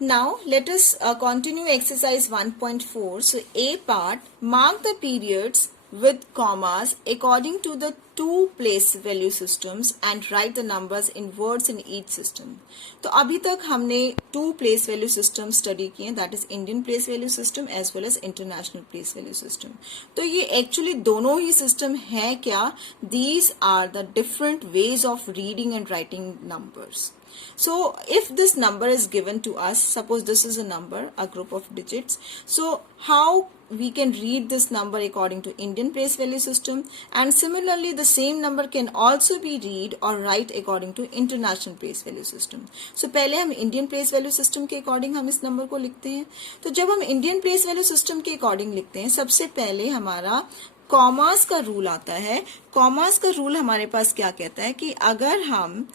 Now let us continue exercise 1.4. So A part, mark the periods with commas according to the two place value systems and write the numbers in words in each system. तो अभी तक हमने two place value system study किए, that is Indian place value system as well as international place value system. तो ये actually दोनों ही system है क्या? These are the different ways of reading and writing numbers. So if this number is given to us, suppose this is a number, a group of digits. So how we can read this number according to Indian place value system, and similarly the same number can also be read or write according to international place value system. So पहले हम Indian place value system के according हम इस number को लिखते हैं. तो जब हम Indian place value system के according लिखते हैं, सबसे पहले हमारा कॉमास का रूल आता है. कॉमास का रूल हमारे पास क्या कहता है कि अगर हम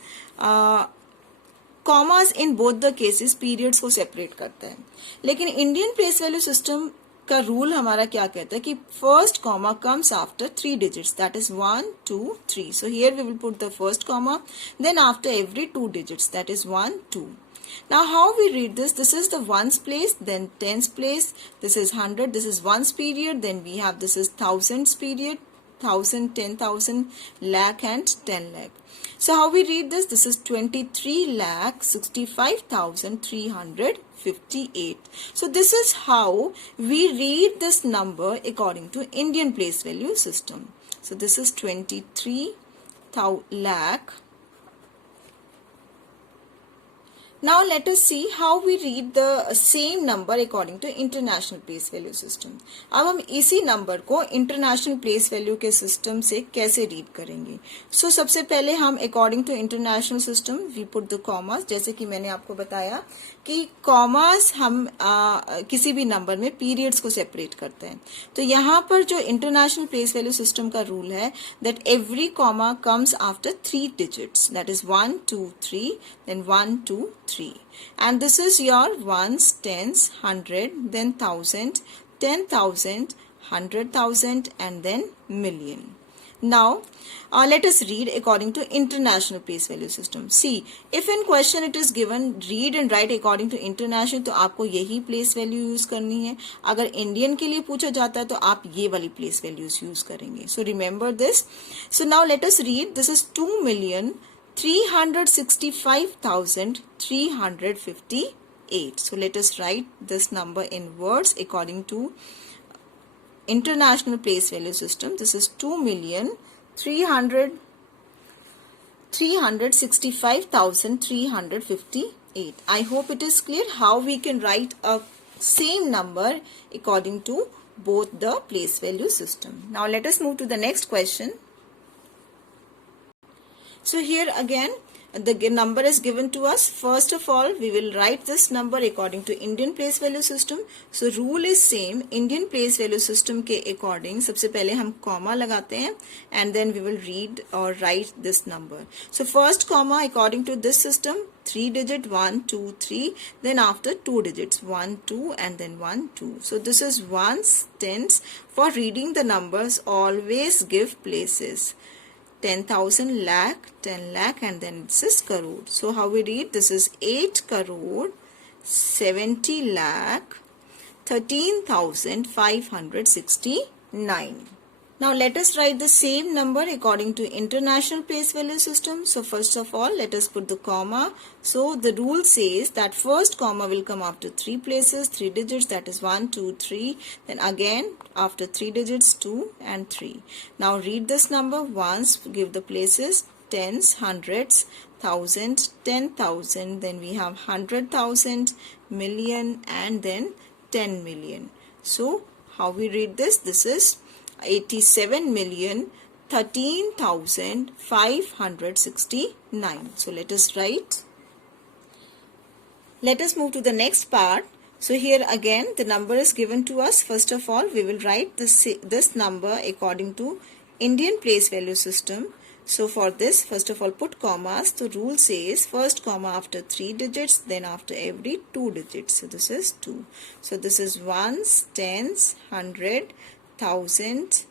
commas in both the cases periods को सेपरेट करता है, लेकिन इंडियन प्लेस वैल्यू सिस्टम का रूल हमारा क्या कहता है कि first comma comes after 3 digits, that is 1 2 3. So here we will put the first comma, then after every 2 digits, that is 1 2. Now how we read this? This is the ones place, then tens place, this is 100, this is ones period, then we have this is thousands period, 1000, 10,000, lakh and 10 lakh. So how we read this? This is 23,65,358. So this is how we read this number according to Indian place value system. So this is 23 lakh. Now let us see how we read the same number according to international place value system. अब हम इसी number को international place value के system से कैसे read करेंगे? So सबसे पहले हम according to international system we put the commas. जैसे कि मैंने आपको बताया कि कॉमास हम किसी भी नंबर में पीरियड्स को सेपरेट करते हैं. तो यहाँ पर जो इंटरनेशनल प्लेस वैल्यू सिस्टम का रूल है that every comma comes after 3 digits, that is 1 2 3, then 1 2 3, and this is your ones, tens, 100, then 1000, 10,000, 100,000 and then million. Now let us read according to international place value system. See, if in question it is given read and write according to international, तो आपको यही place value use करनी है. अगर Indian के लिए पूछा जाता है तो आप ये वाली place values use करेंगे. So remember this. So now let us read. This is 2,365,358. So let us write this number in words according to international place value system. This is 2,365,358. I hope it is clear how we can write a same number according to both the place value system. Now let us move to the next question. So here again the number is given to us. First of all we will write this number according to Indian place value system. So rule is same. Indian place value system के according सबसे पहले हम comma लगाते हैं and then we will read or write this number. So first comma according to this system 3 digit 1 2 3, then after 2 digits 1 2 and then 1 2. So this is ones, tens. For reading the numbers always give places. 10,000, lakh, 10 lakh and then this is crore. So how we read? This is 8 crore, 70 lakh, 13,569. Now let us write the same number according to international place value system. So first of all let us put the comma. So the rule says that first comma will come after 3 places, 3 digits, that is 1 2 3, then again after 3 digits 2 and 3. Now read this number once, give the places tens, hundreds, thousand, 10,000, then we have 100,000, million and then 10 million. So how we read this? This is 87,13,569. So let us write. Let us move to the next part. So here again the number is given to us. First of all we will write this number according to Indian place value system. So for this first of all put commas. The rule says first comma after 3 digits, then after every 2 digits. So this is 2. So this is ones, tens, 100, 1,000,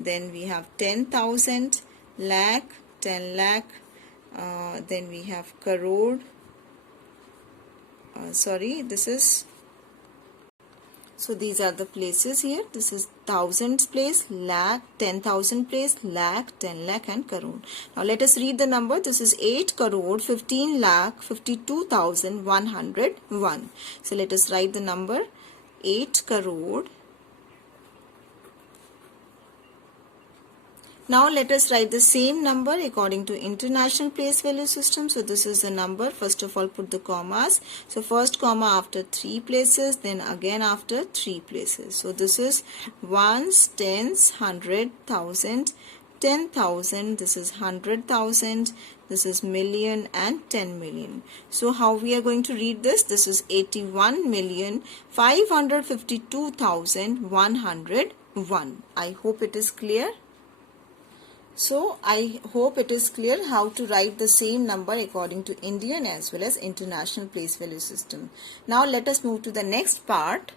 then we have 10,000, lakh, 10 lakh, then we have crore, sorry, this is, so these are the places here. This is thousands place, lakh, 10,000 place, lakh, 10 lakh and crore. Now let us read the number. This is 8 crore 15 lakh 52,101. So let us write the number 8 crore. Now let us write the same number according to International Place Value System. So this is the number. First of all, put the commas. So first comma after 3 places, then again after 3 places. So this is ones, tens, 100, 1,000, 10,000. This is 100,000. This is million and 10 million. So how we are going to read this? This is 81,552,101. I hope it is clear. So I hope it is clear how to write the same number according to Indian as well as International Place Value System. Now let us move to the next part.